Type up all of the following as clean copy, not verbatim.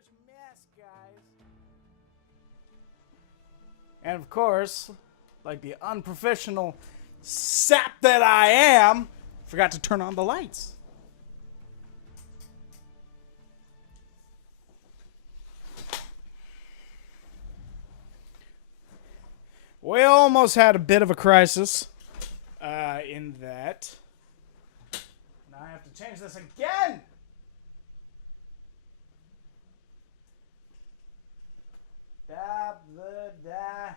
There's mess, guys. And of course, like the unprofessional sap that I am, forgot to turn on the lights. We almost had a bit of a crisis in that. Now I have to change this again. Da the da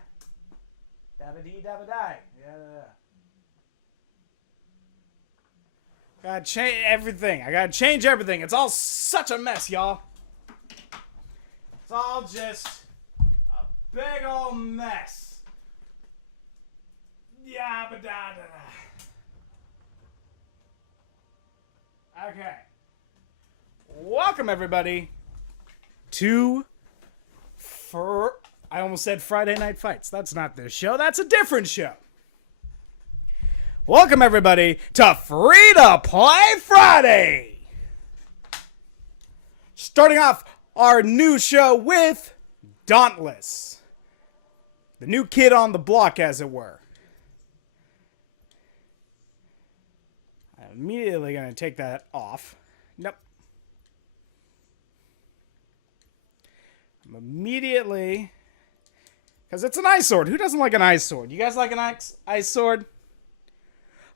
da ba dee da ba die. Yeah. Gotta change everything. I gotta change everything. It's all such a mess, y'all. It's all just a big old mess. Yeah, ba da da da. Okay. Welcome everybody to I almost said Friday Night Fights. That's not this show. That's a different show. Welcome everybody to Free to Play Friday. Starting off our new show with Dauntless. The new kid on the block, as it were. I'm immediately going to take that off. Nope. I'm immediately... Because it's an ice sword. Who doesn't like an ice sword? You guys like an ice sword?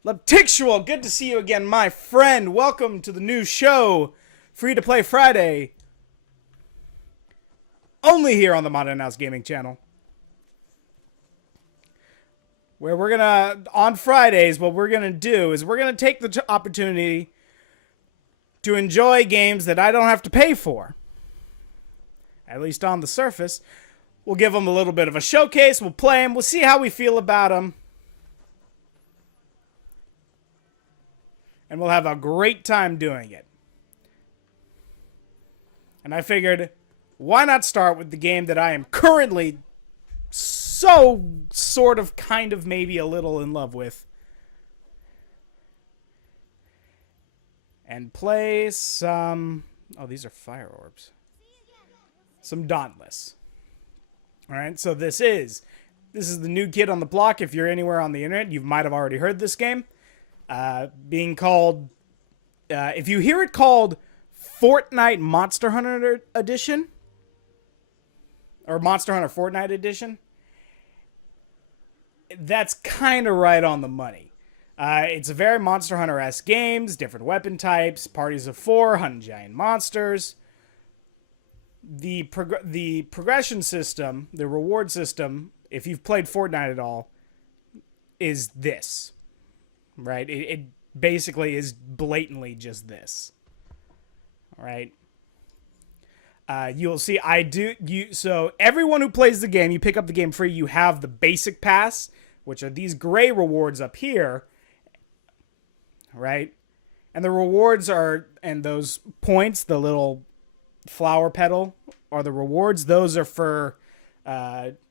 Leptixual, good to see you again, my friend. Welcome to the new show, Free to Play Friday. Only here on the MadaNause Gaming channel. Where we're going to, on Fridays, what we're going to do is we're going to take the opportunity to enjoy games that I don't have to pay for. At least on the surface. We'll give them a little bit of a showcase. We'll play them. We'll see how we feel about them. And we'll have a great time doing it. And I figured, why not start with the game that I am currently so sort of, kind of, maybe a little in love with. And play some... Oh, these are fire orbs. Some Dauntless. Alright, so this is the new kid on the block. If you're anywhere on the internet, you might have already heard this game. Being called... if you hear it called Fortnite Monster Hunter Edition, or Monster Hunter Fortnite Edition, that's kind of right on the money. It's a very Monster Hunter-esque games, different weapon types, parties of 4, hunting giant monsters. The progression system, the reward system, if you've played Fortnite at all, is this. Right? It basically is blatantly just this. Alright? You'll see, so everyone who plays the game, you pick up the game free, you have the basic pass, which are these gray rewards up here. Right? And the rewards are, and those points, the little flower petal, are the rewards. Those are for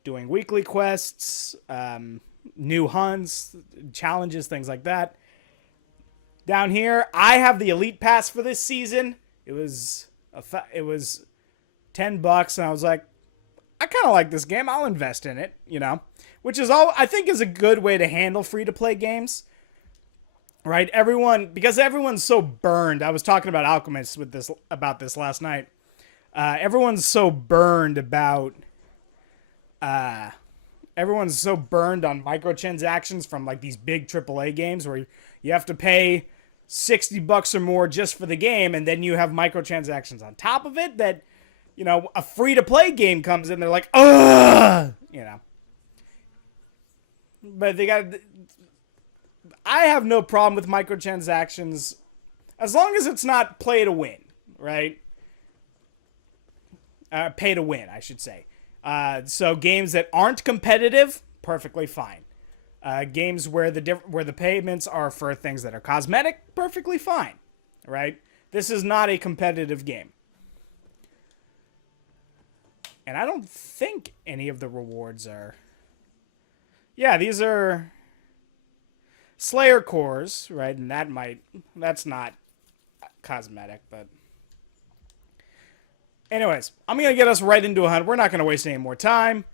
doing weekly quests, new hunts, challenges, things like that. Down here, I have the Elite Pass for this season. It was $10, and I was like, I kind of like this game. I'll invest in it, you know, which is all I think is a good way to handle free-to-play games, right? Because everyone's so burned. I was talking about Alchemist about this last night. Everyone's so burned about. Everyone's so burned on microtransactions from like these big AAA games where you have to pay $60 or more just for the game, and then you have microtransactions on top of it. That, you know, a free-to-play game comes in, they're like, ugh, you know. But I have no problem with microtransactions as long as it's not play to win, right? Pay to win, I should say. So games that aren't competitive, perfectly fine. Games where the payments are for things that are cosmetic, perfectly fine, right? This is not a competitive game. And I don't think any of the rewards are... Yeah, these are Slayer cores, right? And that's not cosmetic, but... Anyways, I'm going to get us right into a hunt. We're not going to waste any more time.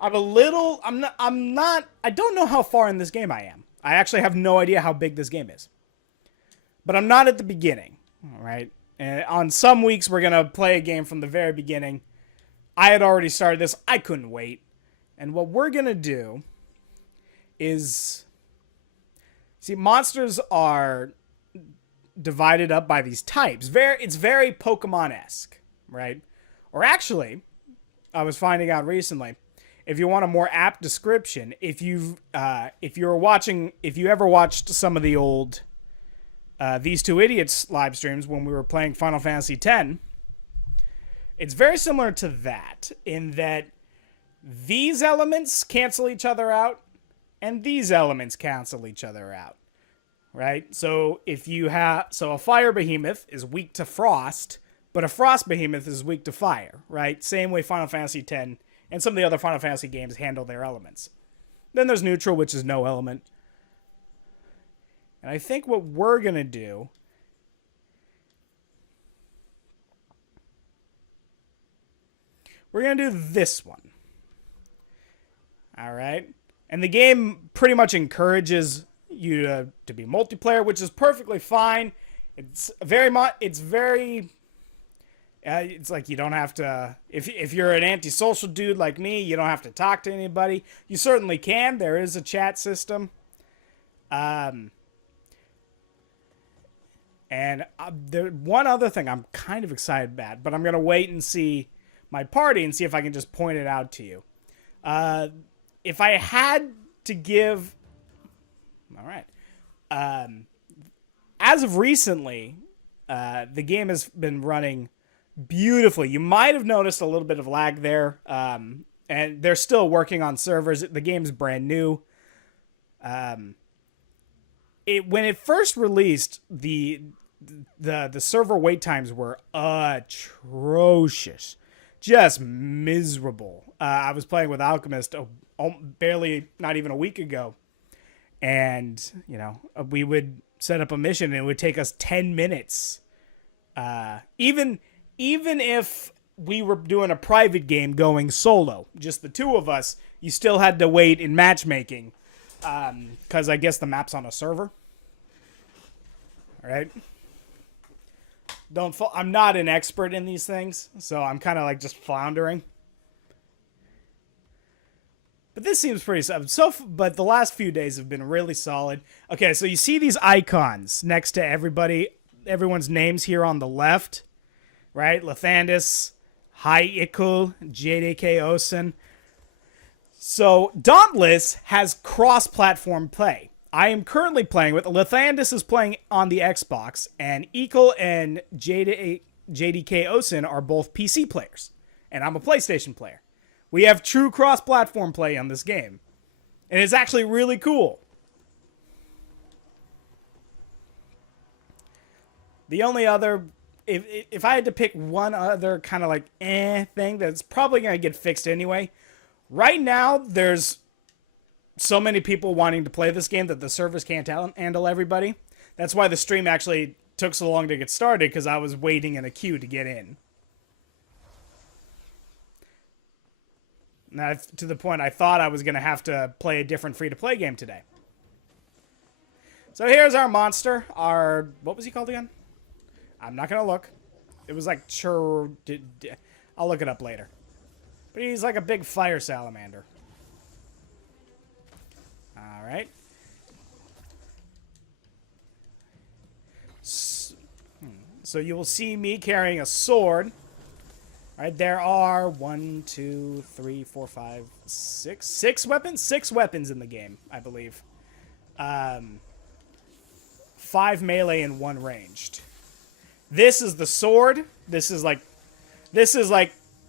I don't know how far in this game I am. I actually have no idea how big this game is. But I'm not at the beginning, all right? And on some weeks, we're going to play a game from the very beginning. I had already started this. I couldn't wait. And what we're going to do is... See, monsters are divided up by these types. It's very Pokemon-esque, right? Or actually, I was finding out recently, if you want a more apt description, if you ever watched some of the old These Two Idiots live streams when we were playing Final Fantasy X, it's very similar to that in that these elements cancel each other out and these elements cancel each other out, right? So a fire behemoth is weak to frost, but a frost behemoth is weak to fire, right? Same way Final Fantasy X and some of the other Final Fantasy games handle their elements. Then there's neutral, which is no element. And I think what we're going to do... We're going to do this one. All right? And the game pretty much encourages you to be multiplayer, which is perfectly fine. It's like you don't have to... If you're an antisocial dude like me, you don't have to talk to anybody. You certainly can. There is a chat system. And one other thing I'm kind of excited about, but I'm going to wait and see my party and see if I can just point it out to you. If I had to give... All right. As of recently, the game has been running beautifully. You might have noticed a little bit of lag there. And they're still working on servers. The game's brand new. When it first released, the server wait times were atrocious, just miserable. I was playing with Alchemist barely, not even a week ago, and we would set up a mission and it would take us 10 minutes. Even if we were doing a private game going solo, just the two of us, you still had to wait in matchmaking. Because I guess the map's on a server. All right. I'm not an expert in these things, so I'm kind of like just floundering. But this seems pretty solid. But the last few days have been really solid. Okay, so you see these icons next to everyone's names here on the left, right? Lathandis, Hyikul, JDK Osen. So, Dauntless has cross-platform play. I am currently playing with... Lathandis is playing on the Xbox, and Ekel and JDK Osen are both PC players. And I'm a PlayStation player. We have true cross-platform play on this game. And it's actually really cool. The only other... If I had to pick one other kind of like thing that's probably going to get fixed anyway... Right now, there's so many people wanting to play this game that the servers can't handle everybody. That's why the stream actually took so long to get started, because I was waiting in a queue to get in. Now, to the point I thought I was going to have to play a different free-to-play game today. So here's our monster. What was he called again? I'm not going to look. It was like I'll look it up later. But he's like a big fire salamander. Alright. So you will see me carrying a sword. Alright, there are 1, 2, 3, 4, 5, 6. 6 weapons? 6 weapons in the game, I believe. 5 melee and 1 ranged. This is the sword. This is like...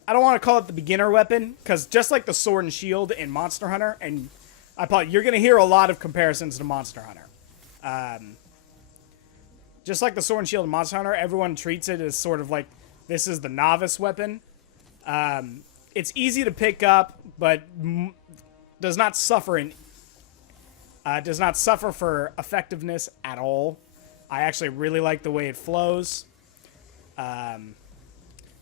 I don't want to call it the beginner weapon, because just like the sword and shield in Monster Hunter, and you're going to hear a lot of comparisons to Monster Hunter. Just like the sword and shield in Monster Hunter, everyone treats it as sort of like, this is the novice weapon. It's easy to pick up, but does not suffer for effectiveness at all. I actually really like the way it flows.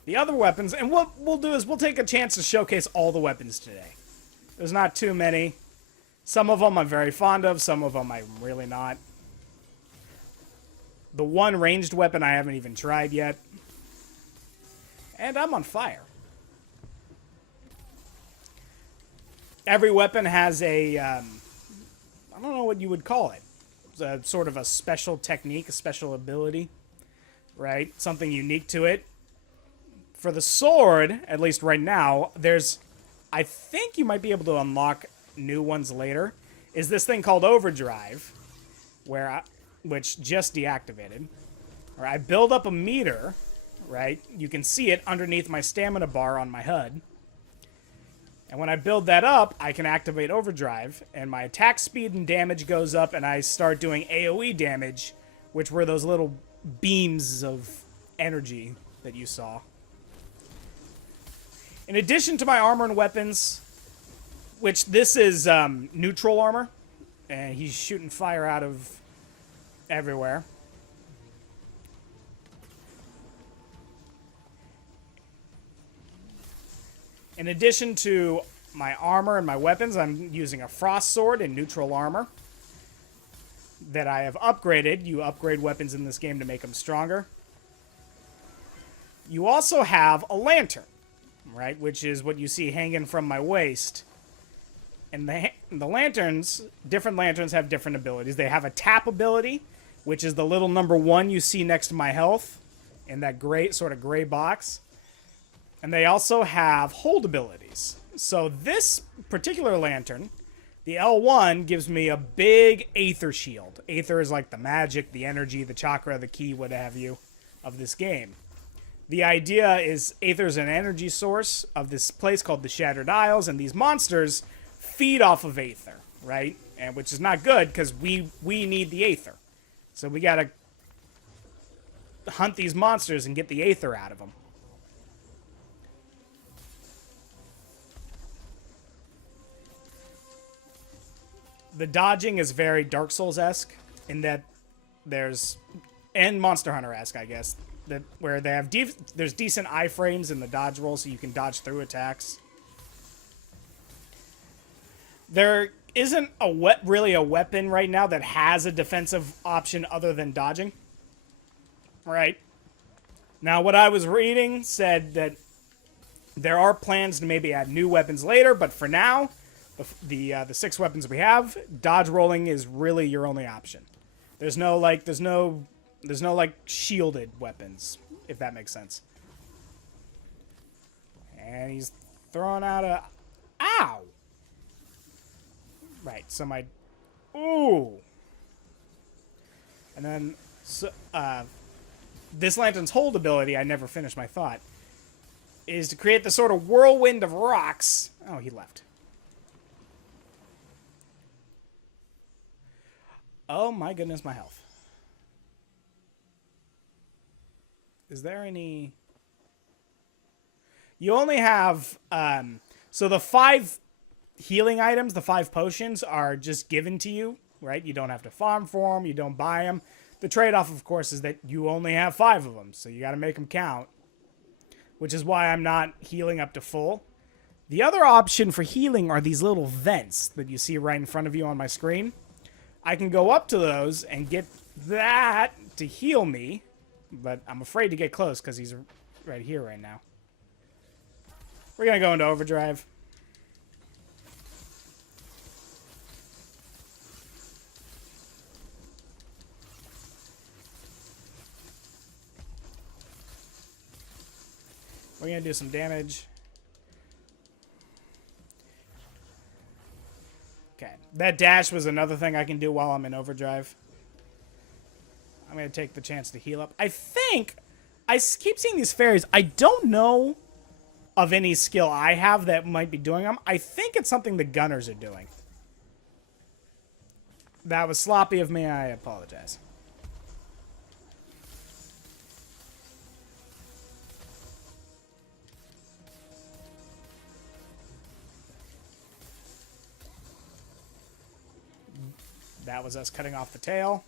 The other weapons, and what we'll do is we'll take a chance to showcase all the weapons today. There's not too many. Some of them I'm very fond of, some of them I'm really not. The one ranged weapon I haven't even tried yet. And I'm on fire. Every weapon has a, I don't know what you would call it. It's a sort of a special technique, a special ability, right? Something unique to it. For the sword, at least right now, there's, I think you might be able to unlock new ones later, is this thing called Overdrive, which just deactivated. Where I build up a meter, right? You can see it underneath my stamina bar on my HUD. And when I build that up, I can activate Overdrive, and my attack speed and damage goes up, and I start doing AoE damage, which were those little beams of energy that you saw. In addition to my armor and weapons, which this is neutral armor, and he's shooting fire out of everywhere. In addition to my armor and my weapons, I'm using a frost sword in neutral armor that I have upgraded. You upgrade weapons in this game to make them stronger. You also have a lantern, right, which is what you see hanging from my waist. And the lanterns, different lanterns have different abilities. They have a tap ability, which is the little number 1 you see next to my health in that gray, sort of gray box. And they also have hold abilities. So this particular lantern, the L1, gives me a big Aether shield. Aether is like the magic, the energy, the chakra, the key, what have you, of this game. The idea is Aether is an energy source of this place called the Shattered Isles, and these monsters feed off of Aether, right? And which is not good, because we need the Aether. So we gotta hunt these monsters and get the Aether out of them. The dodging is very Dark Souls-esque in that there's, and Monster Hunter-esque, I guess, that where they have there's decent iframes in the dodge roll, so you can dodge through attacks. There isn't really a weapon right now that has a defensive option other than dodging. Right. Now, what I was reading said that there are plans to maybe add new weapons later, but for now, the 6 weapons we have, dodge rolling is really your only option. There's no shielded weapons, if that makes sense. And he's throwing out a, ow. Right. So my, ooh. And then this lantern's hold ability, I never finished my thought, is to create the sort of whirlwind of rocks. Oh, he left. Oh my goodness, my health. Is there any... You only have... so the 5 healing items, the 5 potions, are just given to you, right? You don't have to farm for them. You don't buy them. The trade-off, of course, is that you only have 5 of them, so you got to make them count, which is why I'm not healing up to full. The other option for healing are these little vents that you see right in front of you on my screen. I can go up to those and get that to heal me, but I'm afraid to get close because he's right here right now. We're going to go into overdrive. We're going to do some damage. Okay. That dash was another thing I can do while I'm in overdrive. I'm going to take the chance to heal up. I think... I keep seeing these fairies. I don't know of any skill I have that might be doing them. I think it's something the gunners are doing. That was sloppy of me. I apologize. That was us cutting off the tail.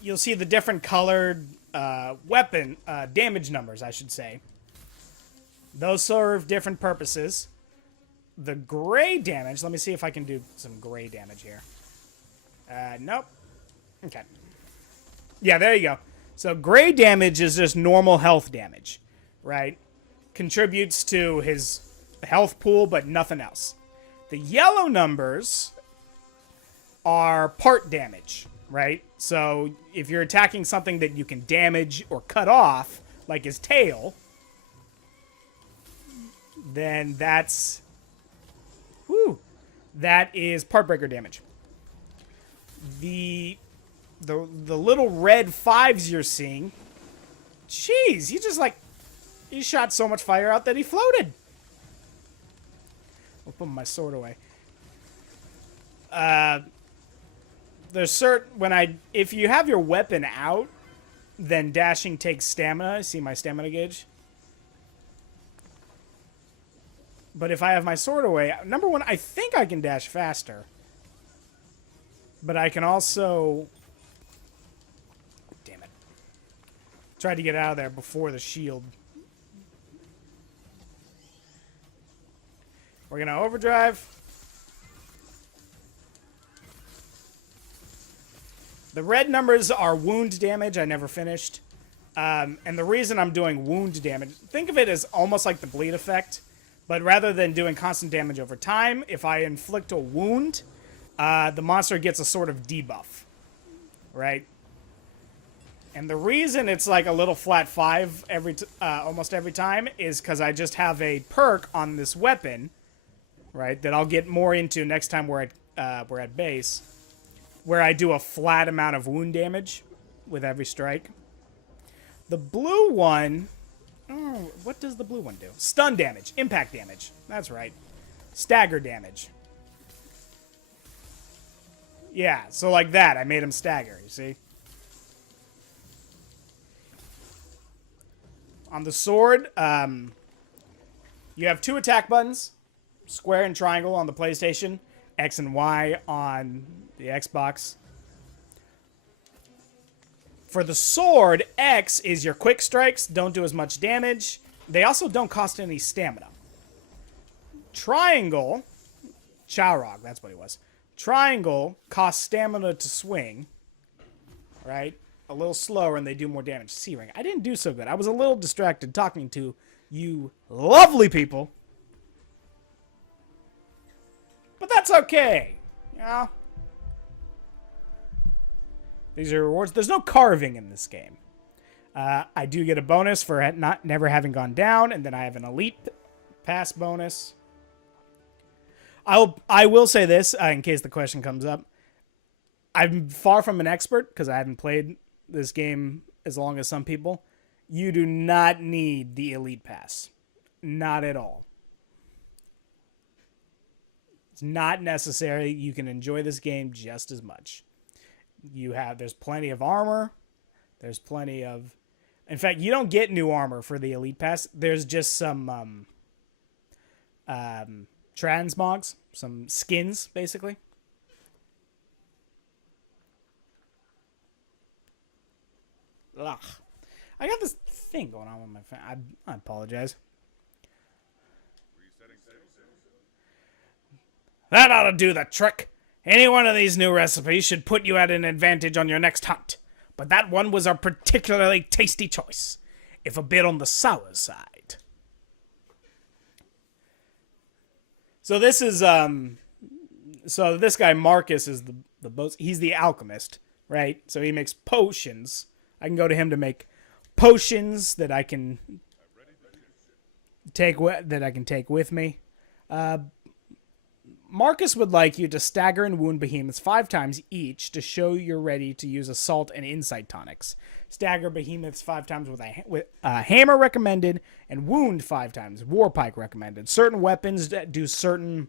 you'll see the different colored weapon damage numbers, I should say. Those serve different purposes. The gray damage, let me see if I can do some gray damage here. Nope. Okay. Yeah, there you go. So gray damage is just normal health damage, right? Contributes to his health pool, but nothing else. The yellow numbers are part damage, right? So if you're attacking something that you can damage or cut off, like his tail, then that is part breaker damage. The little red 5s you're seeing, jeez, he shot so much fire out that he floated. I'll put my sword away. There's if you have your weapon out, then dashing takes stamina. See my stamina gauge? But if I have my sword away, number one, I think I can dash faster. But I can also... Damn it. Tried to get out of there before the shield. We're going to overdrive. The red numbers are wound damage. I never finished. And the reason I'm doing wound damage, think of it as almost like the bleed effect. But rather than doing constant damage over time, if I inflict a wound, the monster gets a sort of debuff, right? And the reason it's like a little flat 5 almost every time is because I just have a perk on this weapon, right? That I'll get more into next time we're at base, where I do a flat amount of wound damage with every strike. The blue one. Oh, what does the blue one do? Stun damage. Impact damage. That's right. Stagger damage. Yeah, so like that. I made him stagger, you see? On the sword, you have 2 attack buttons. Square and triangle on the PlayStation. X and Y on the Xbox. For the sword, X is your quick strikes, don't do as much damage. They also don't cost any stamina. Triangle, Chowrog, that's what he was. Triangle costs stamina to swing, right? A little slower and they do more damage. C-Ring, I didn't do so good. I was a little distracted talking to you lovely people. But that's okay, yeah. These are rewards. There's no carving in this game. I do get a bonus for never having gone down, and then I have an elite pass bonus. I will say this, in case the question comes up. I'm far from an expert, because I haven't played this game as long as some people. You do not need the elite pass. Not at all. It's not necessary. You can enjoy this game just as much. There's plenty of armor. There's plenty of... In fact, you don't get new armor for the Elite Pass. There's just some transmogs, some skins, basically. Ugh. I got this thing going on with my fan. I apologize. That ought to do the trick. Any one of these new recipes should put you at an advantage on your next hunt. But that one was a particularly tasty choice, if a bit on the sour side. So this is, so this guy Marcus is he's the alchemist, right? So he makes potions. I can go to him to make potions that I can take with me. Marcus would like you to stagger and wound behemoths 5 times each to show you're ready to use assault and insight tonics. Stagger behemoths 5 times with a hammer recommended, and wound 5 times. Warpike recommended. Certain weapons do certain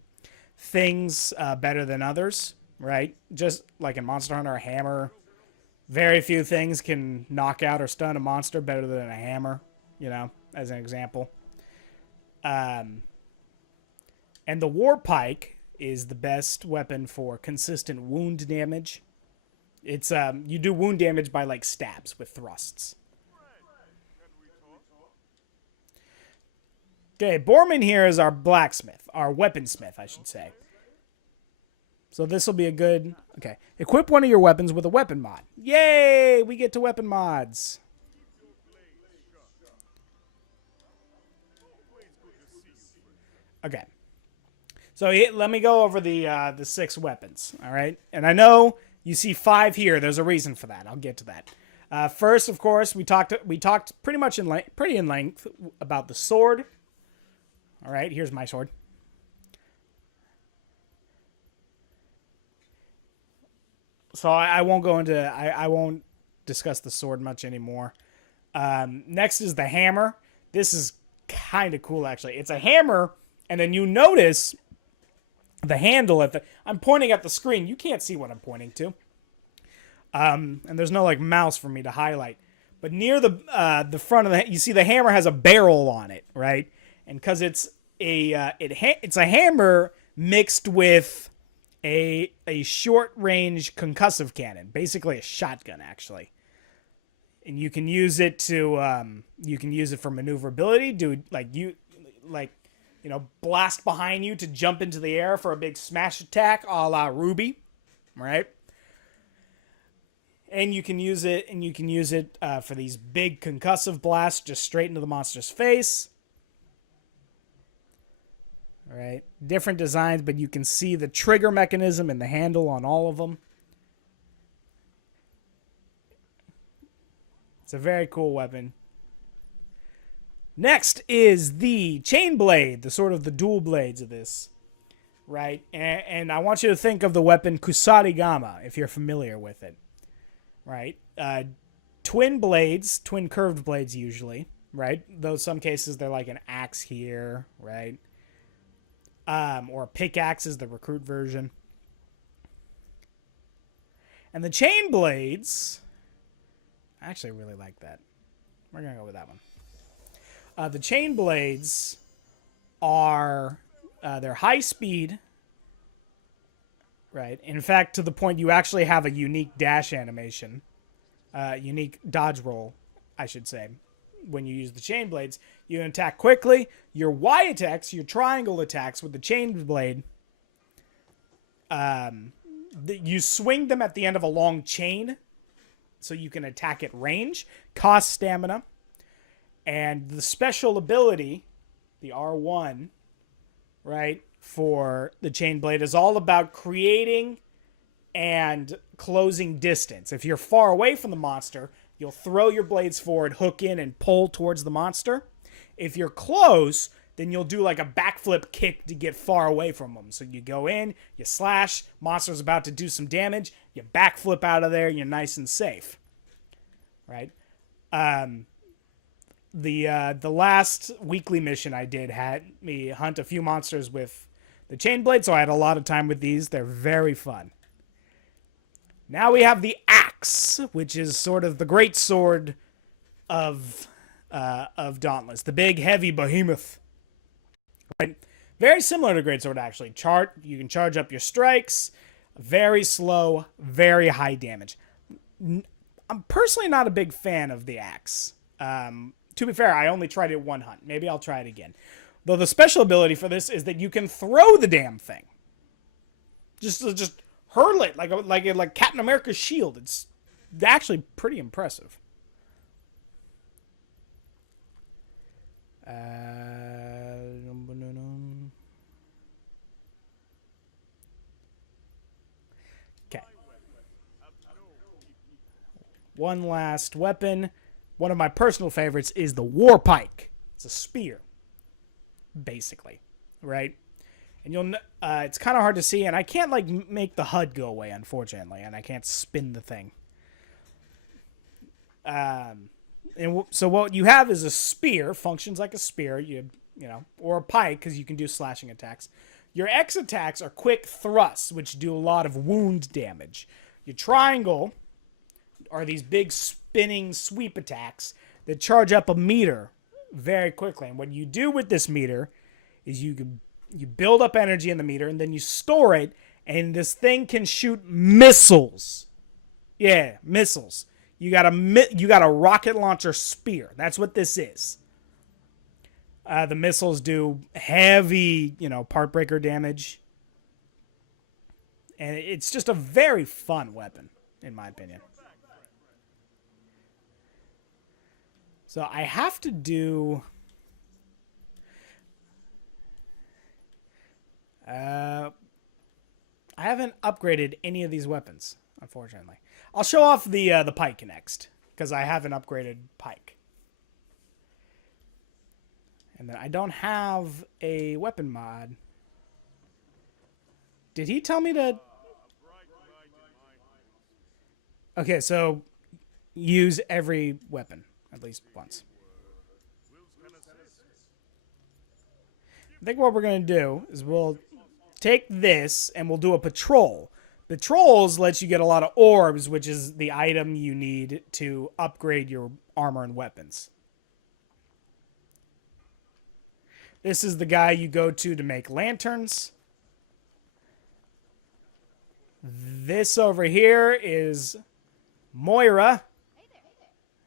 things better than others, right? Just like in Monster Hunter, a hammer. Very few things can knock out or stun a monster better than a hammer, as an example. And the Warpike is the best weapon for consistent wound damage. It's you do wound damage by like stabs with thrusts. Okay, Borman here is our blacksmith, our weaponsmith, I should say. So this will be a good... Okay. Equip one of your weapons with a weapon mod. Yay! We get to weapon mods. Okay. So let me go over the 6 weapons, all right? And I know you see 5 here. There's a reason for that. I'll get to that. First, of course, we talked pretty much in length about the sword. All right, here's my sword. So I won't go into I won't discuss the sword much anymore. Next is the hammer. This is kind of cool actually. It's a hammer, and then you notice the handle at the. I'm pointing at the screen. You can't see what I'm pointing to. And there's no like mouse for me to highlight. But near the front of the, you see the hammer has a barrel on it, right? And because it's it's a hammer mixed with a short range concussive cannon, basically a shotgun actually. And you can use it to you can use it for maneuverability, blast behind you to jump into the air for a big smash attack, a la Ruby, right? And you can use it for these big concussive blasts just straight into the monster's face. All right, different designs, but you can see the trigger mechanism and the handle on all of them. It's a very cool weapon. Next is the chain blade, the sort of the dual blades of this, right? And I want you to think of the weapon Kusarigama, if you're familiar with it, right? Twin blades, twin curved blades usually, right? Though some cases they're like an axe here, right? Or a pickaxe is the recruit version. And the chain blades, I actually really like that. We're going to go with that one. The chain blades are, they're high speed, right? In fact, to the point you actually have a unique dash animation, unique dodge roll, I should say. When you use the chain blades, you attack quickly. Your Y attacks, your triangle attacks with the chain blade, you swing them at the end of a long chain, so you can attack at range, cost stamina, and the special ability, the R1, right, for the chain blade is all about creating and closing distance. If you're far away from the monster, you'll throw your blades forward, hook in, and pull towards the monster. If you're close, then you'll do like a backflip kick to get far away from them. So you go in, you slash, monster's about to do some damage, you backflip out of there, and you're nice and safe. Right? The last weekly mission I did had me hunt a few monsters with the chain blade, so I had a lot of time with these. They're very fun. Now we have the axe, which is sort of the great sword of Dauntless, the big heavy behemoth. Right? Very similar to great sword actually. You can charge up your strikes, very slow, very high damage. I'm personally not a big fan of the axe. To be fair, I only tried it one hunt. Maybe I'll try it again. Though the special ability for this is that you can throw the damn thing. Just hurl it like Captain America's shield. It's actually pretty impressive. Okay. One last weapon. One of my personal favorites is the war pike. It's a spear, basically, right? And it's kind of hard to see, and I can't like make the HUD go away, unfortunately, and I can't spin the thing. So what you have is a spear, functions like a spear, or a pike because you can do slashing attacks. Your X attacks are quick thrusts, which do a lot of wound damage. Your triangle are these big spinning sweep attacks that charge up a meter very quickly. And what you do with this meter is you build up energy in the meter and then you store it, and this thing can shoot missiles Yeah, missiles. You got a rocket launcher spear. That's what this is. The missiles do heavy, part breaker damage. And it's just a very fun weapon, in my opinion. So I have to do... I haven't upgraded any of these weapons, unfortunately. I'll show off the pike next, because I haven't upgraded pike. And then I don't have a weapon mod. Did he tell me to... Okay, so use every weapon at least once. I think what we're going to do is we'll take this and we'll do a patrol. Patrols lets you get a lot of orbs, which is the item you need to upgrade your armor and weapons. This is the guy you go to make lanterns. This over here is Moira.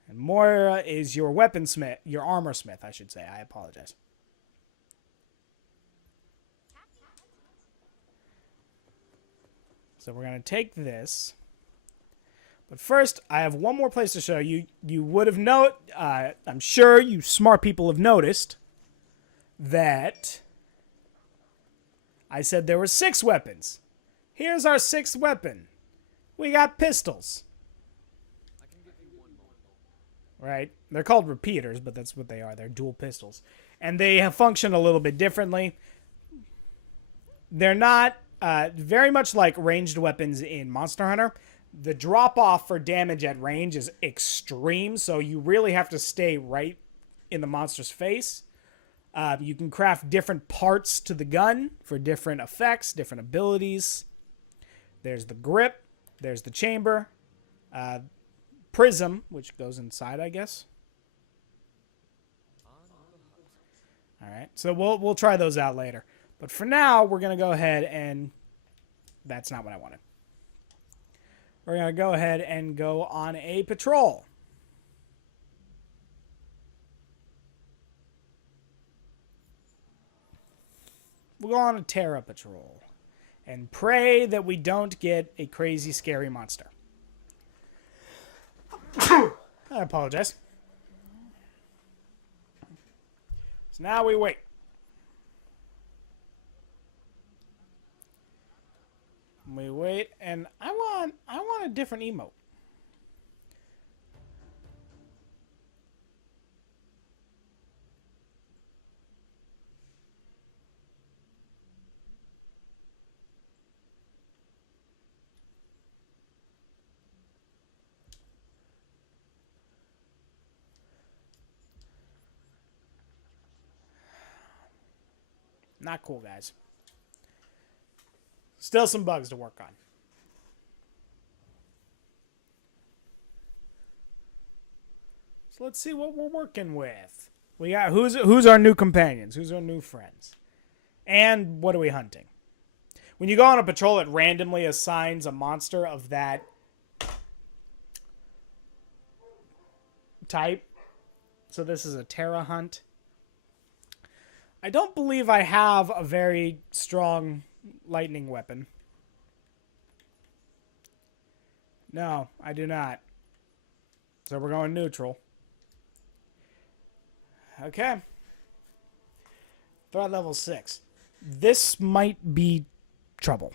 And Moira is your weaponsmith, your armor smith, I should say. I apologize. So we're going to take this. But first, I have one more place to show you. You would have I'm sure you smart people have noticed that I said there were 6 weapons. Here's our 6th weapon. We got pistols. Right? They're called repeaters, but that's what they are. They're dual pistols. And they have functioned a little bit differently. They're not very much like ranged weapons in Monster Hunter. The drop-off for damage at range is extreme, so you really have to stay right in the monster's face. You can craft different parts to the gun for different effects, different abilities. There's the grip. There's the chamber. Prism, which goes inside, I guess. All right, so we'll try those out later. But for now, we're going to go ahead and... That's not what I wanted. We're going to go ahead and go on a patrol. We'll go on a Terra patrol. And pray that we don't get a crazy, scary monster. I apologize. So now we wait. We wait, and I want a different emote. Not cool, guys. Still some bugs to work on. So let's see what we're working with. We got who's our new companions? Who's our new friends? And what are we hunting? When you go on a patrol, it randomly assigns a monster of that type. So this is a Terra hunt. I don't believe I have a very strong lightning weapon. No, I do not. So we're going neutral. Okay. Threat level 6. This might be trouble.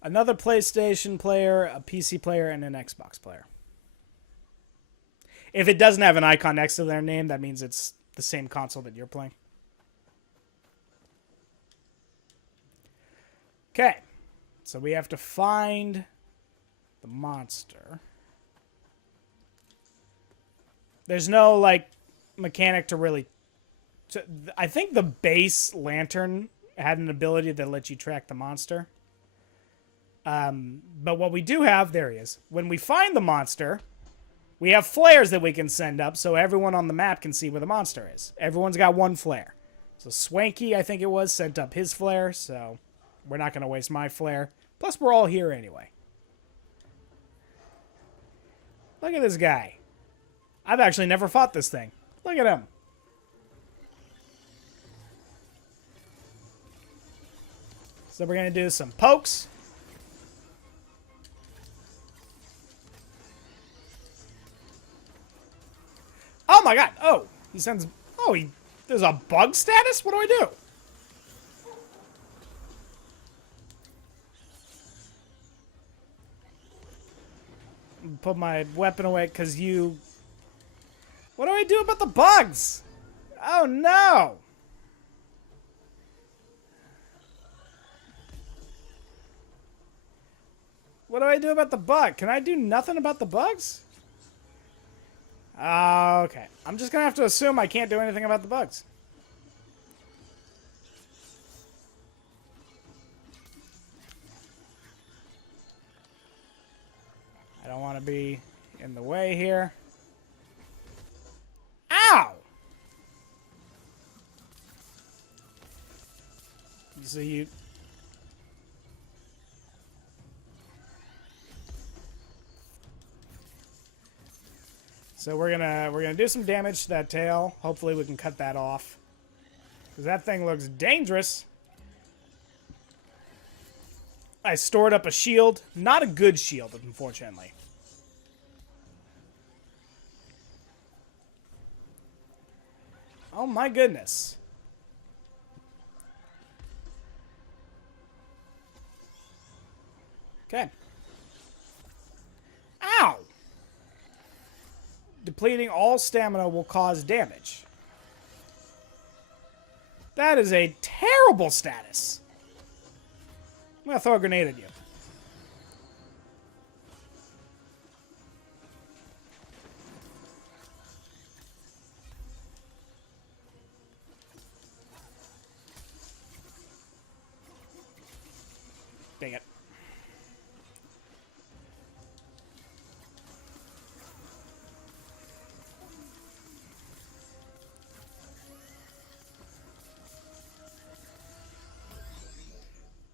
Another PlayStation player, a PC player, and an Xbox player. If it doesn't have an icon next to their name, that means it's the same console that you're playing. Okay. So we have to find the monster. There's no, mechanic to really... I think the base lantern had an ability that lets you track the monster. But what we do have... There he is. When we find the monster... We have flares that we can send up so everyone on the map can see where the monster is. Everyone's got one flare. So Swanky, I think it was, sent up his flare, so we're not going to waste my flare. Plus, we're all here anyway. Look at this guy. I've actually never fought this thing. Look at him. So we're going to do some pokes. Oh my god. Oh, he sends... Oh, there's a bug status? What do I do? Put my weapon away because you... What do I do about the bugs? Oh no! What do I do about the bug? Can I do nothing about the bugs? Okay. I'm just gonna have to assume I can't do anything about the bugs. I don't want to be in the way here. Ow! So you... So we're gonna do some damage to that tail. Hopefully we can cut that off. Because that thing looks dangerous. I stored up a shield. Not a good shield, unfortunately. Oh my goodness. Okay. Ow! Depleting all stamina will cause damage. That is a terrible status. I'm gonna throw a grenade at you. Dang it.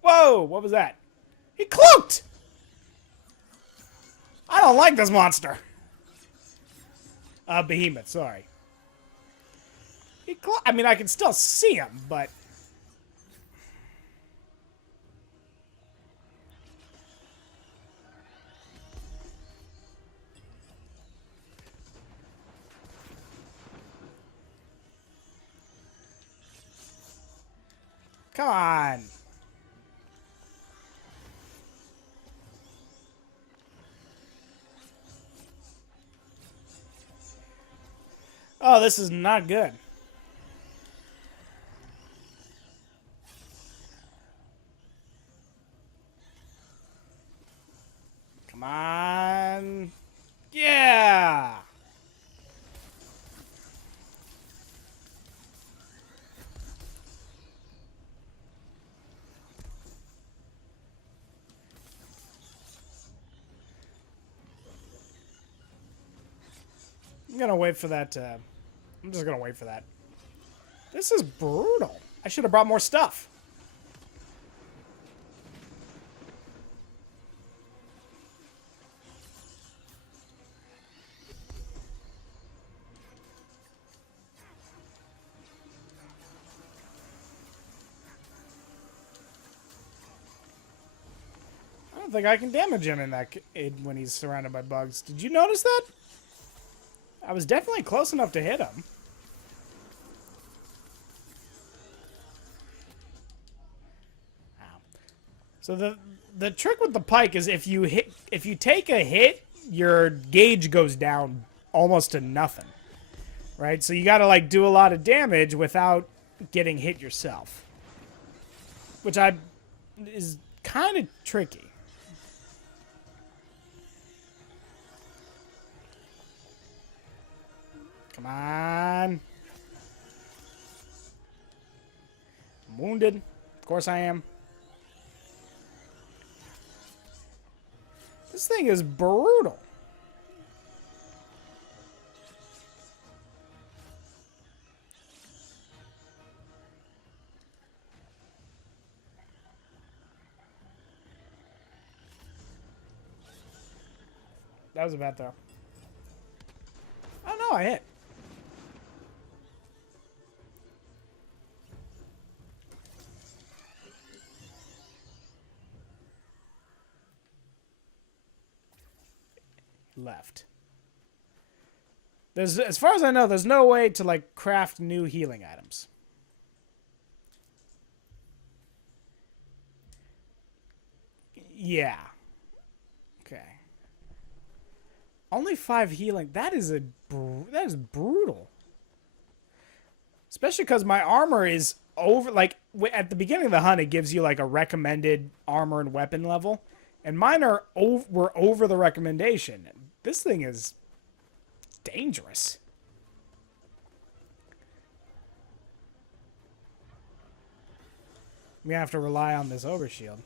Whoa, what was that? He cloaked! I don't like this monster. Behemoth, sorry. I mean, I can still see him, but... Come on. Oh, this is not good. Come on. Yeah. I'm gonna wait for that. I'm just gonna wait for that. This is brutal. I should have brought more stuff. I don't think I can damage him in that when he's surrounded by bugs. Did you notice that? I was definitely close enough to hit him. Ow. So the trick with the pike is if you take a hit, your gauge goes down almost to nothing. Right? So you got to like do a lot of damage without getting hit yourself. Which is kind of tricky. Come on. I'm wounded. Of course I am. This thing is brutal. that was a bad throw. Oh no, I hit. Left. There's, as far as I know, there's no way to like craft new healing items. Yeah. Okay. Only 5 healing. That is brutal. Especially because my armor is over. Like at the beginning of the hunt, it gives you like a recommended armor and weapon level, and mine were over the recommendation. This thing is dangerous. We have to rely on this overshield.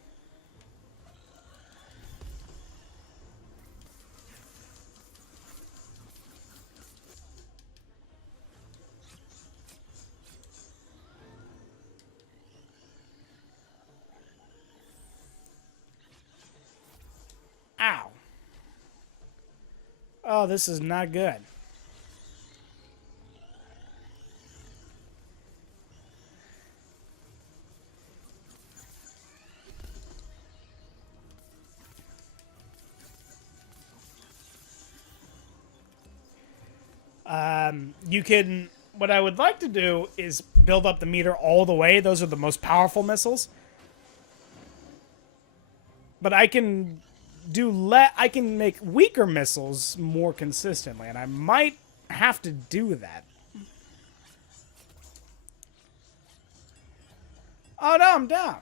Ow. Oh, this is not good. You can... What I would like to do is build up the meter all the way. Those are the most powerful missiles. But I can I can make weaker missiles more consistently, and I might have to do that. Oh no, I'm down.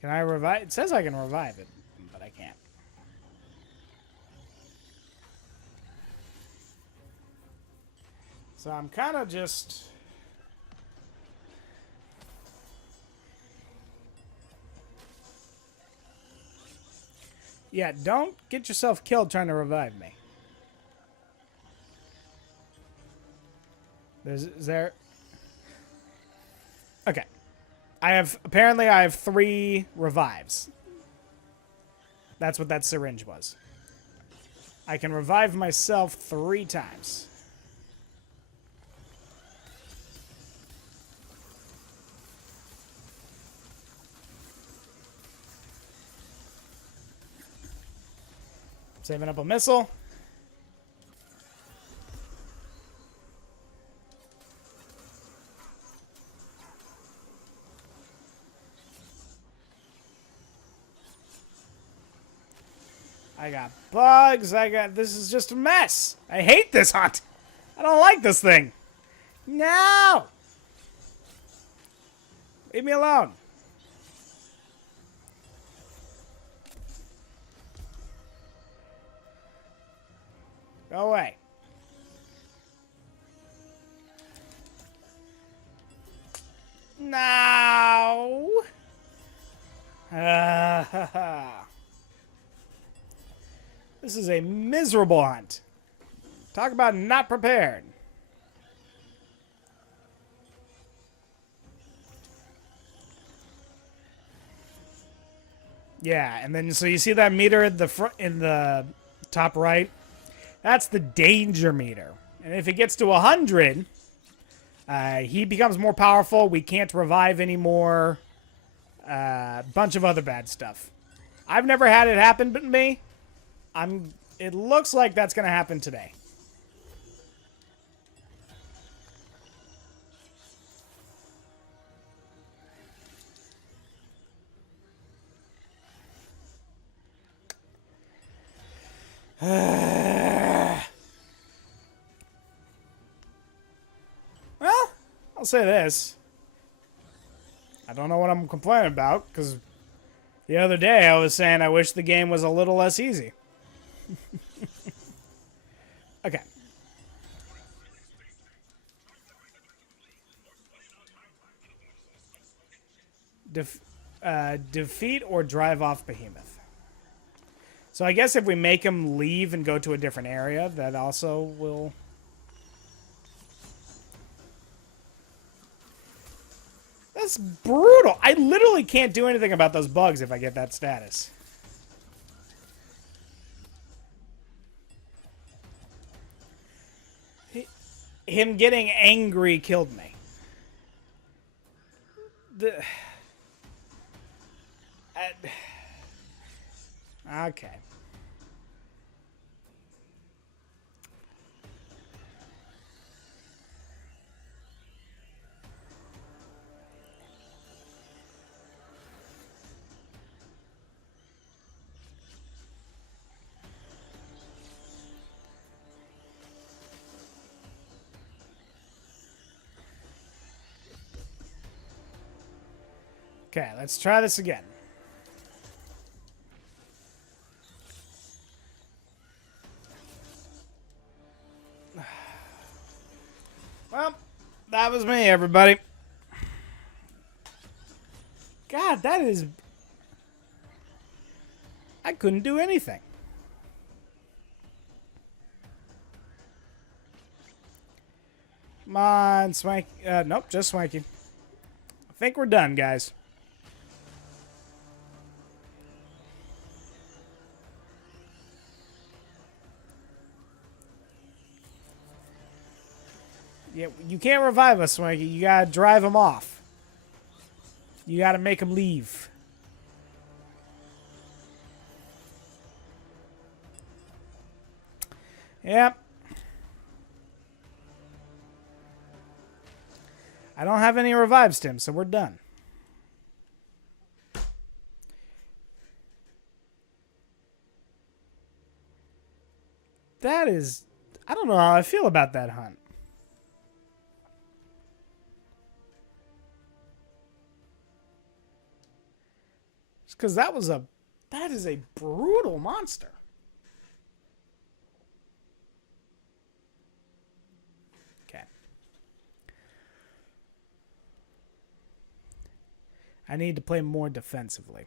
Can I revive? It says I can revive it, but I can't. So I'm kind of just... Yeah, don't get yourself killed trying to revive me. Is there... Okay. Apparently I have 3 revives. That's what that syringe was. I can revive myself 3 times. Saving up a missile. I got bugs. This is just a mess. I hate this hunt. I don't like this thing. No! Leave me alone. Go away. No! This is a miserable hunt. Talk about not prepared. Yeah, and then so you see that meter at the front in the top right? That's the danger meter. And if it gets to 100, he becomes more powerful. We can't revive anymore. Bunch of other bad stuff. I've never had it happen to me. It looks like that's going to happen today. Well, I'll say this. I don't know what I'm complaining about, because the other day I was saying I wish the game was a little less easy. Okay. Defeat or drive off Behemoth. So I guess if we make him leave and go to a different area, that also will... That's brutal. I literally can't do anything about those bugs if I get that status. Him getting angry killed me. Okay. Okay, let's try this again. Well, that was me, everybody. God, that is... I couldn't do anything. Come on, Swanky. Nope, just Swanky. I think we're done, guys. Yeah, you can't revive us, Swanky. You gotta drive him off. You gotta make him leave. Yep. I don't have any revives, Tim, so we're done. That is... I don't know how I feel about that hunt. Because that was a... That is a brutal monster. Okay. I need to play more defensively.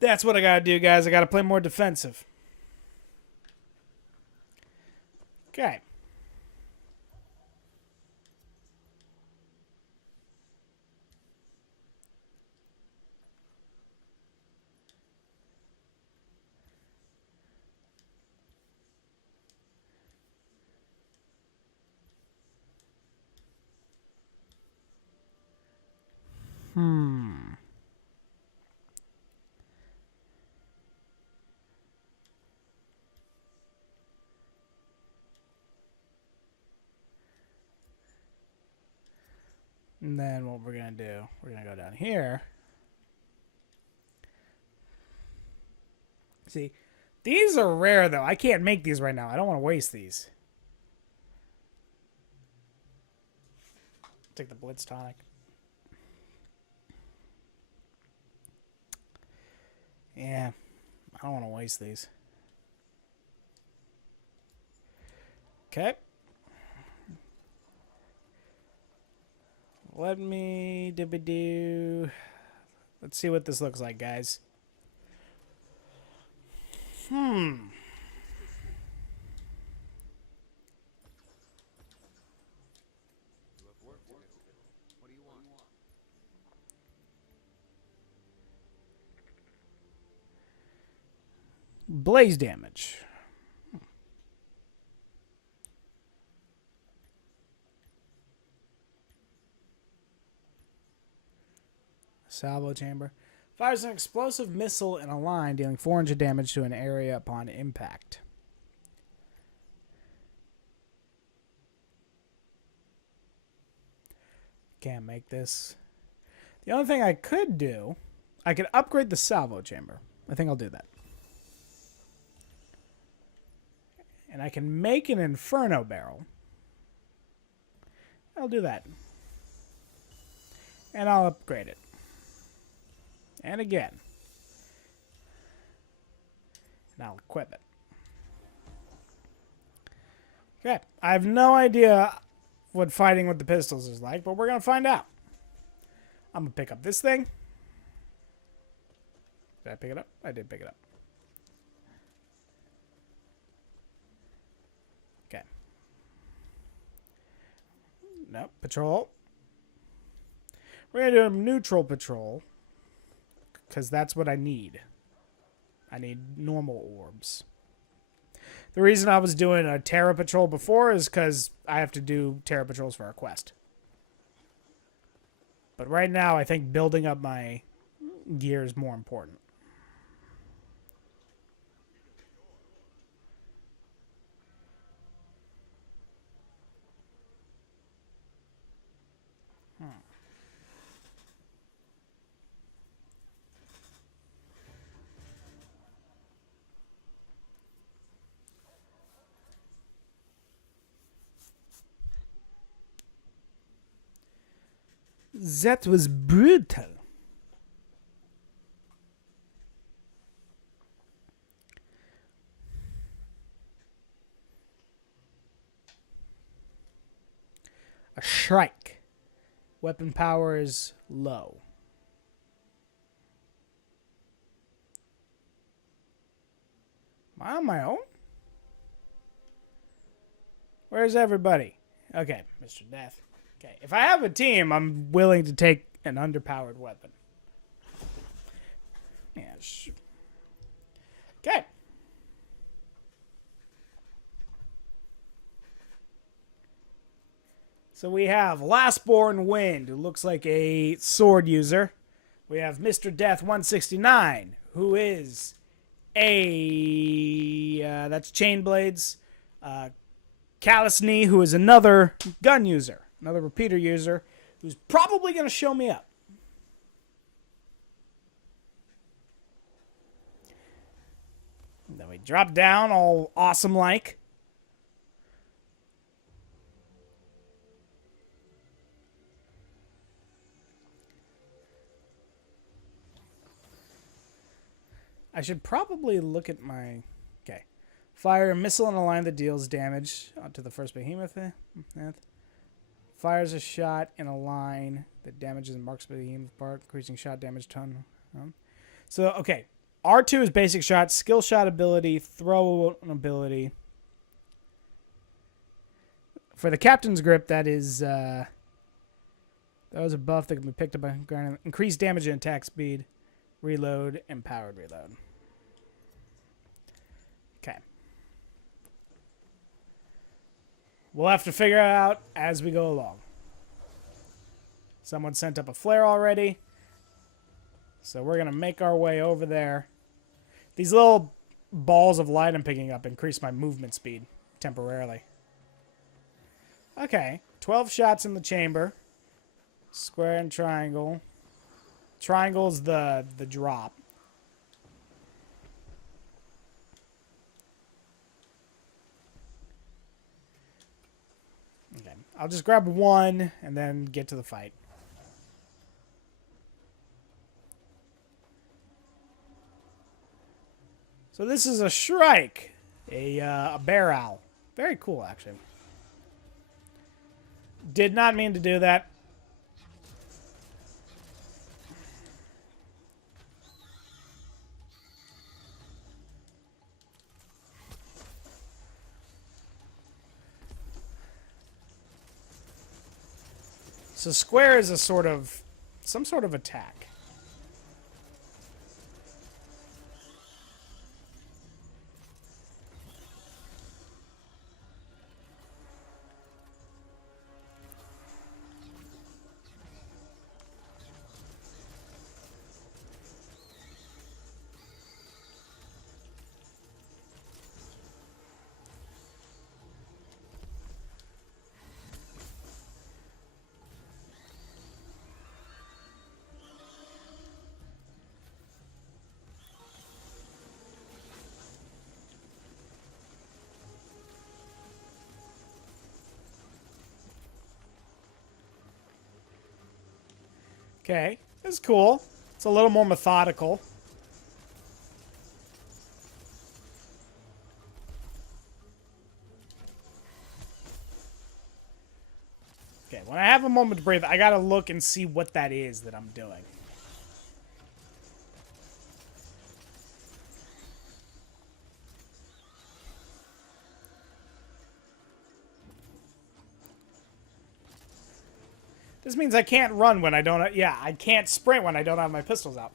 That's what I gotta do, guys. I gotta play more defensive. Okay. And then what we're going to do, we're going to go down here. See, these are rare, though. I can't make these right now. I don't want to waste these. Take the Blitz Tonic. Yeah, I don't want to waste these. Okay. Let me do. Let's see what this looks like, guys. Blaze damage. Salvo chamber. Fires an explosive missile in a line, dealing 400 damage to an area upon impact. Can't make this. The only thing I could do, I could upgrade the salvo chamber. I think I'll do that. And I can make an Inferno barrel. I'll do that. And I'll upgrade it. And again. And I'll equip it. Okay. I have no idea what fighting with the pistols is like, but we're going to find out. I'm going to pick up this thing. Did I pick it up? I did pick it up. No, patrol. We're going to do a neutral patrol. Because that's what I need. I need normal orbs. The reason I was doing a Terra patrol before is because I have to do Terra patrols for our quest. But right now, I think building up my gear is more important. That was brutal. A Shrike. Weapon power is low. Am I on my own? Where's everybody? Okay, Mr. Death. Okay, if I have a team, I'm willing to take an underpowered weapon. Yeah. Okay. So we have Lastborn Wind, who looks like a sword user. We have Mr. Death 169, who is a... that's Chainblades. Callous Knee, who is another gun user. Another repeater user, who's probably going to show me up. And then we drop down all awesome-like. I should probably look at my... Okay. Fire a missile in a line that deals damage to the first behemoth. Fires a shot in a line that damages and marks the behemoth part, increasing shot damage ton. So, okay. R2 is basic shot, skill shot ability, throw ability. For the captain's grip, that is... that was a buff that can be picked up by ground. Increased damage and attack speed. Reload and powered reload. Okay. We'll have to figure it out as we go along. Someone sent up a flare already. So we're going to make our way over there. These little balls of light I'm picking up increase my movement speed temporarily. Okay. 12 shots in the chamber. Square and triangle. Triangle's the drop. Okay. I'll just grab one and then get to the fight. So this is a Shrike. A bear owl. Very cool, actually. Did not mean to do that. So square is a sort of... some sort of attack. Okay, it's cool. It's a little more methodical. Okay, when I have a moment to breathe, I gotta look and see what that is that I'm doing. This means I can't run when I don't... Yeah, I can't sprint when I don't have my pistols out.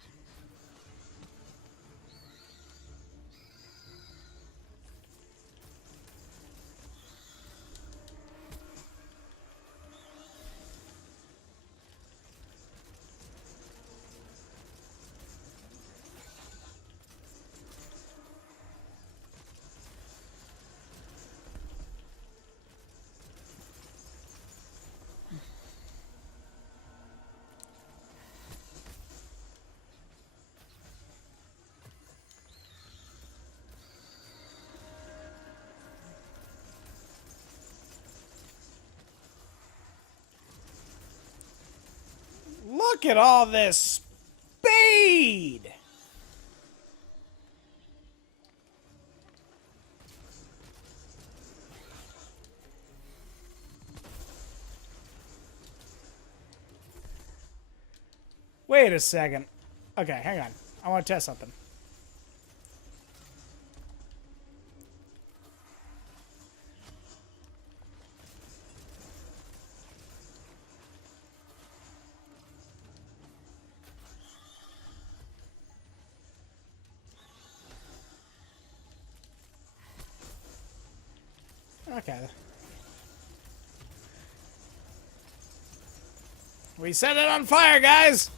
Look at all this speed! Wait a second. Okay, hang on. I want to test something. Okay. We set it on fire, guys!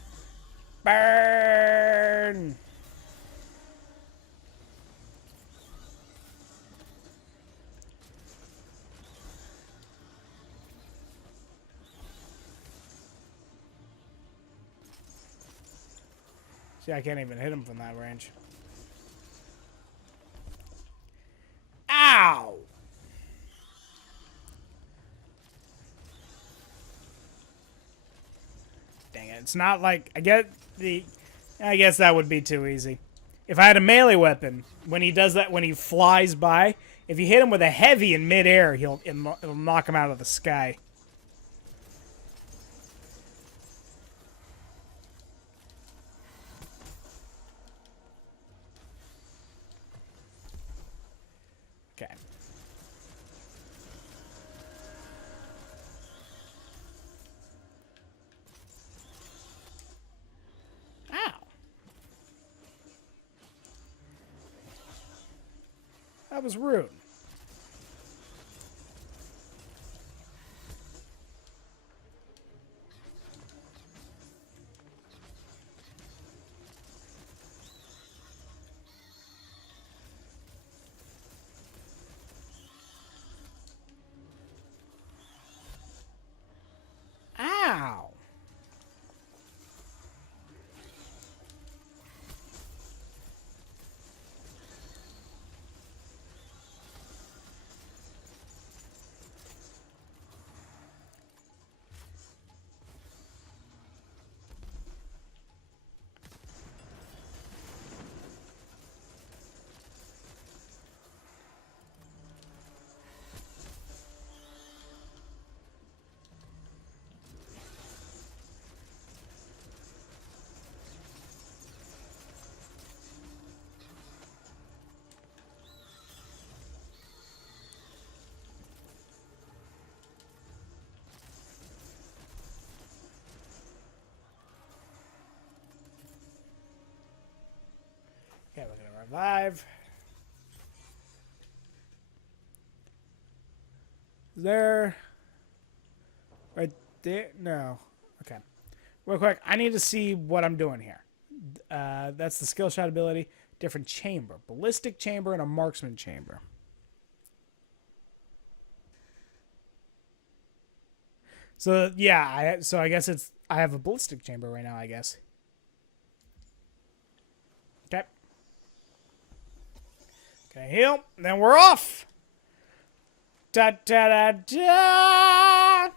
Burn! See, I can't even hit him from that range. Ow! Dang it. It's not like... I guess that would be too easy. If I had a melee weapon, when he does that, when he flies by, if you hit him with a heavy in midair, it'll knock him out of the sky. Okay. Ow. That was rude. Ow. Okay, we're gonna revive. There. Right there? No. Okay. Real quick, I need to see what I'm doing here. That's the skill shot ability. Different chamber. Ballistic chamber and a marksman chamber. So, yeah, I guess I have a ballistic chamber right now, I guess. Okay. Okay, heal. Then we're off. Da da da da.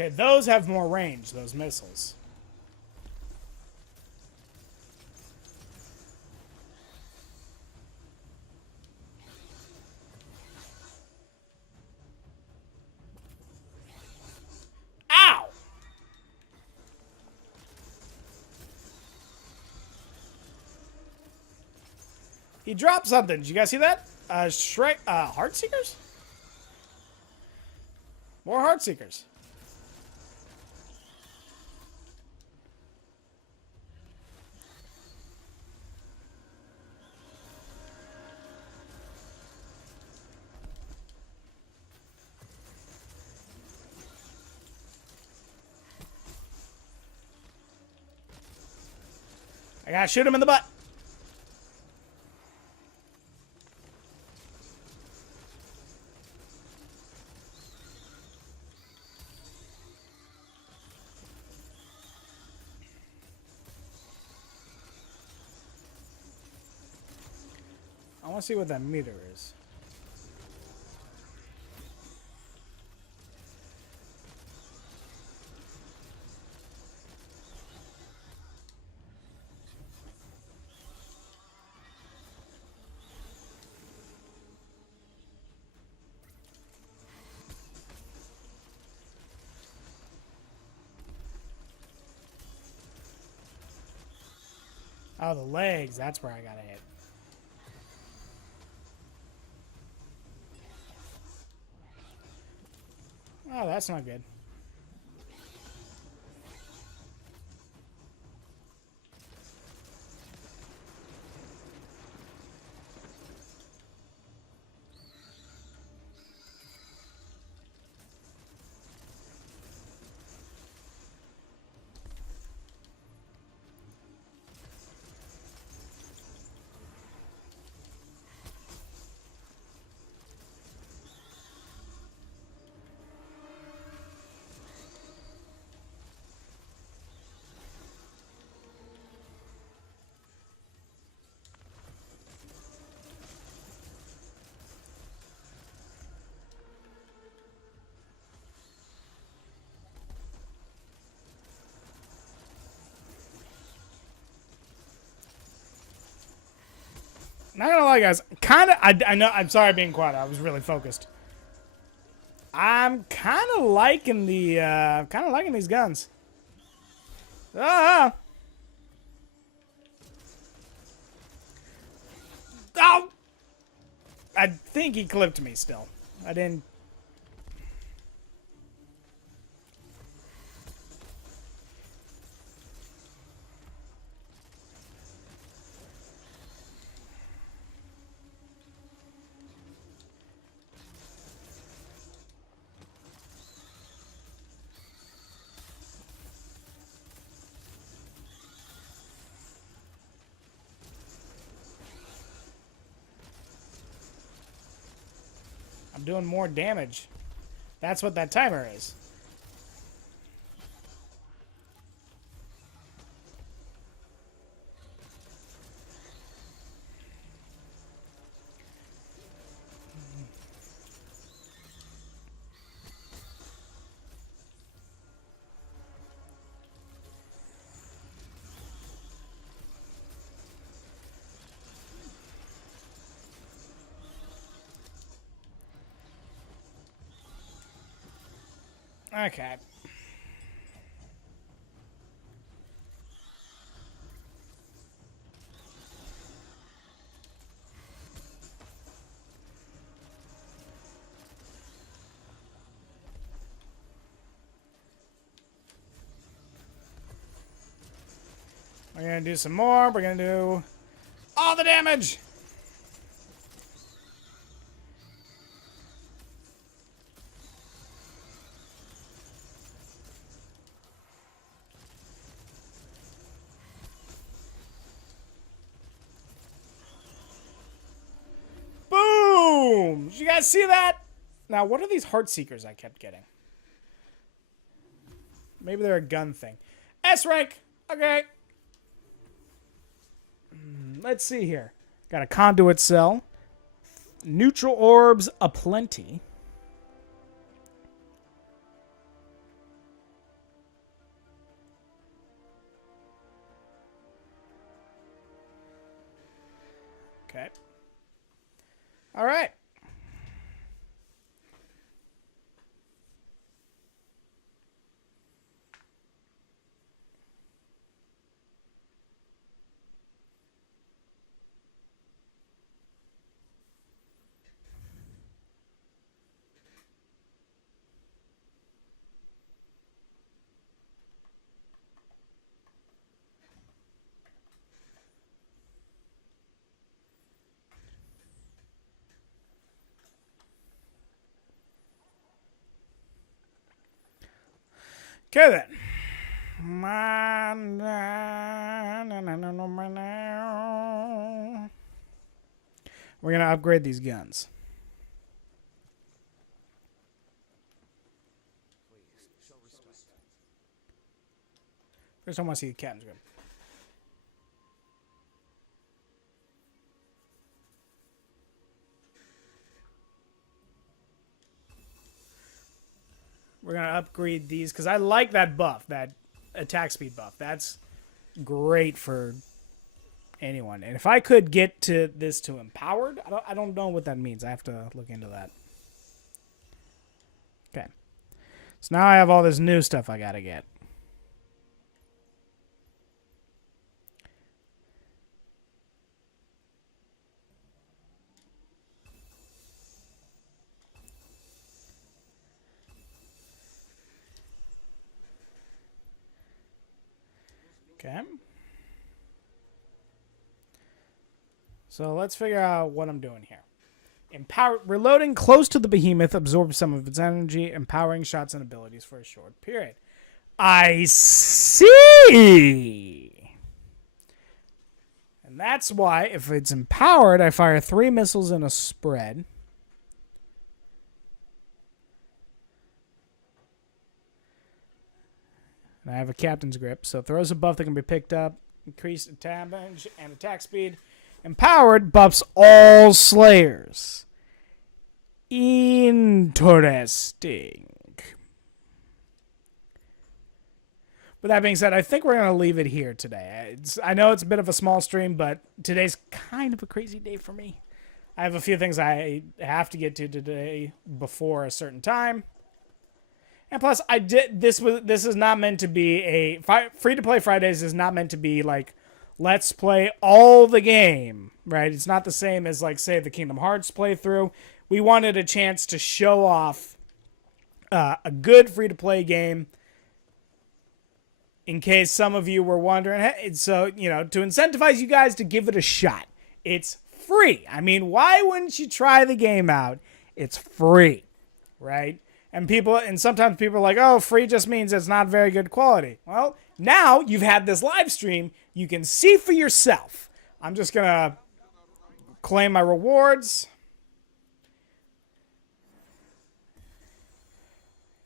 Okay, those have more range, those missiles. Ow! He dropped something. Did you guys see that? Shrek, Heartseekers? More Heartseekers. I gotta shoot him in the butt. I want to see what that meter is. Oh, the legs. That's where I gotta hit. Oh, that's not good. Not gonna lie, guys. I know. I'm sorry being quiet. I was really focused. I'm kind of liking these guns. Ah! Oh! I think he clipped me still. I didn't. I'm doing more damage. That's what that timer is. Okay. We're gonna do some more. We're gonna do all the damage. Boom! Did you guys see that? Now, what are these Heartseekers I kept getting? Maybe they're a gun thing. S rank. Okay. Let's see here. Got a conduit cell. Neutral orbs aplenty. All right. Okay then. We're gonna upgrade these guns. First, I want to see the captain's grip. We're gonna upgrade these because I like that buff, that attack speed buff. That's great for anyone. And if I could get to this to empowered, I don't know what that means. I have to look into that. Okay. So now I have all this new stuff I gotta get. Okay. So let's figure out what I'm doing here. Reloading close to the behemoth absorbs some of its energy, empowering shots and abilities for a short period. I see. And that's why, if it's empowered, I fire 3 missiles in a spread. And I have a captain's grip, so throws a buff that can be picked up, increased damage and attack speed. Empowered buffs all slayers. Interesting. With that being said, I think we're going to leave it here today. I know it's a bit of a small stream, but today's kind of a crazy day for me. I have a few things I have to get to today before a certain time. And plus, this is not meant to be a free-to-play Fridays is not meant to be like, let's play all the game, right? It's not the same as, like, say, the Kingdom Hearts playthrough. We wanted a chance to show off a good free-to-play game in case some of you were wondering. Hey, so, to incentivize you guys to give it a shot. It's free. I mean, why wouldn't you try the game out? It's free, right? And sometimes people are like, oh, free just means it's not very good quality. Well, now you've had this live stream. You can see for yourself. I'm just going to claim my rewards.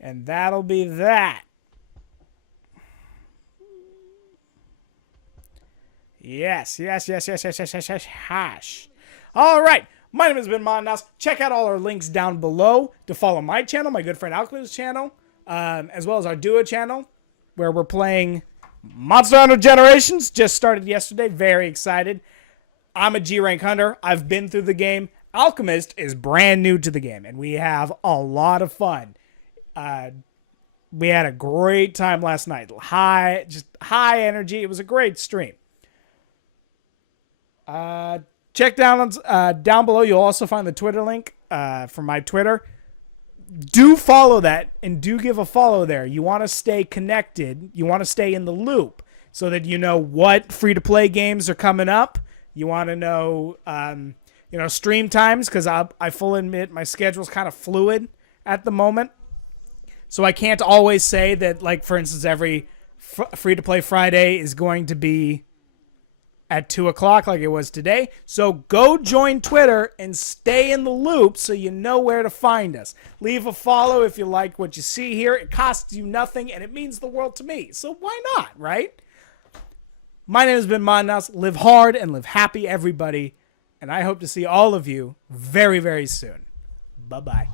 And that'll be that. Yes. Hash. All right. My name has been MadaNause. Check out all our links down below to follow my channel, my good friend Alclu's channel, as well as our duo channel, where we're playing Monster Hunter Generations. Just started yesterday. Very excited. I'm a G-Rank Hunter. I've been through the game. Alchemist is brand new to the game, and we have a lot of fun. We had a great time last night. High energy. It was a great stream. Check down below. You'll also find the Twitter link for my Twitter. Do follow that and do give a follow there. You want to stay connected. You want to stay in the loop so that you know what free-to-play games are coming up. You want to know, stream times, because I fully admit my schedule's kind of fluid at the moment. So I can't always say that, like, for instance, every free-to-play Friday is going to be at 2 o'clock like it was today. So go join Twitter and stay in the loop so you know where to find us. Leave a follow if you like what you see here. It costs you nothing and it means the world to me. So why not, right? My name has been MadaNause. Live hard and live happy, everybody. And I hope to see all of you very, very soon. Bye-bye.